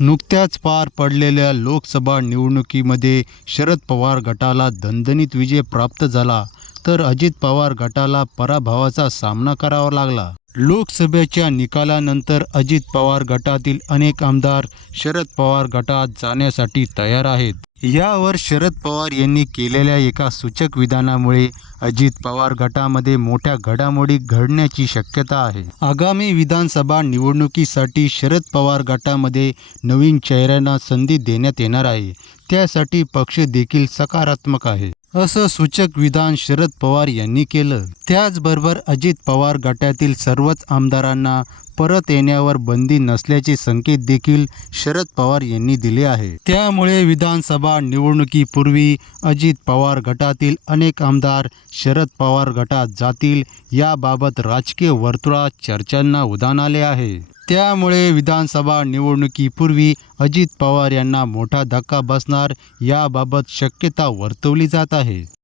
नुकत्याच पार पडलेल्या लोकसभा निवडणुकीमध्ये शरद पवार गटाला दणदणीत विजय प्राप्त झाला. तर अजित पवार गटाला पराभवाचा सामना करावा लागला. लोकसभेच्या निकालानंतर अजित पवार गटातील अनेक आमदार शरद पवार गटात जाण्यासाठी तयार आहेत. यावर शरद पवार यांनी केलेल्या एका सूचक विधानामुळे अजित पवार गटामध्ये मोठ्या घडामोडी घडण्याची शक्यता आहे. आगामी विधानसभा निवडणुकीसाठी शरद पवार गटामध्ये नवीन चेहऱ्यांना संधी देण्यात येणार आहे. त्यासाठी पक्ष देखील सकारात्मक आहे. असं सूचक विधान शरद पवार यांनी केलं. त्याचबरोबर अजित पवार गटातील सर्वच आमदारांना परत येण्यावर बंदी नसल्याचे संकेत देखील शरद पवार यांनी दिले आहे. त्यामुळे विधानसभा निवडणुकीपूर्वी अजित पवार गटातील अनेक आमदार शरद पवार गटात जातील याबाबत राजकीय वर्तुळात चर्चांना उदान आले आहे. त्यामुळे विधानसभा निवडणुकीपूर्वी अजित पवार यांना मोठा धक्का बसणार याबाबत शक्यता वर्तवली जात आहे.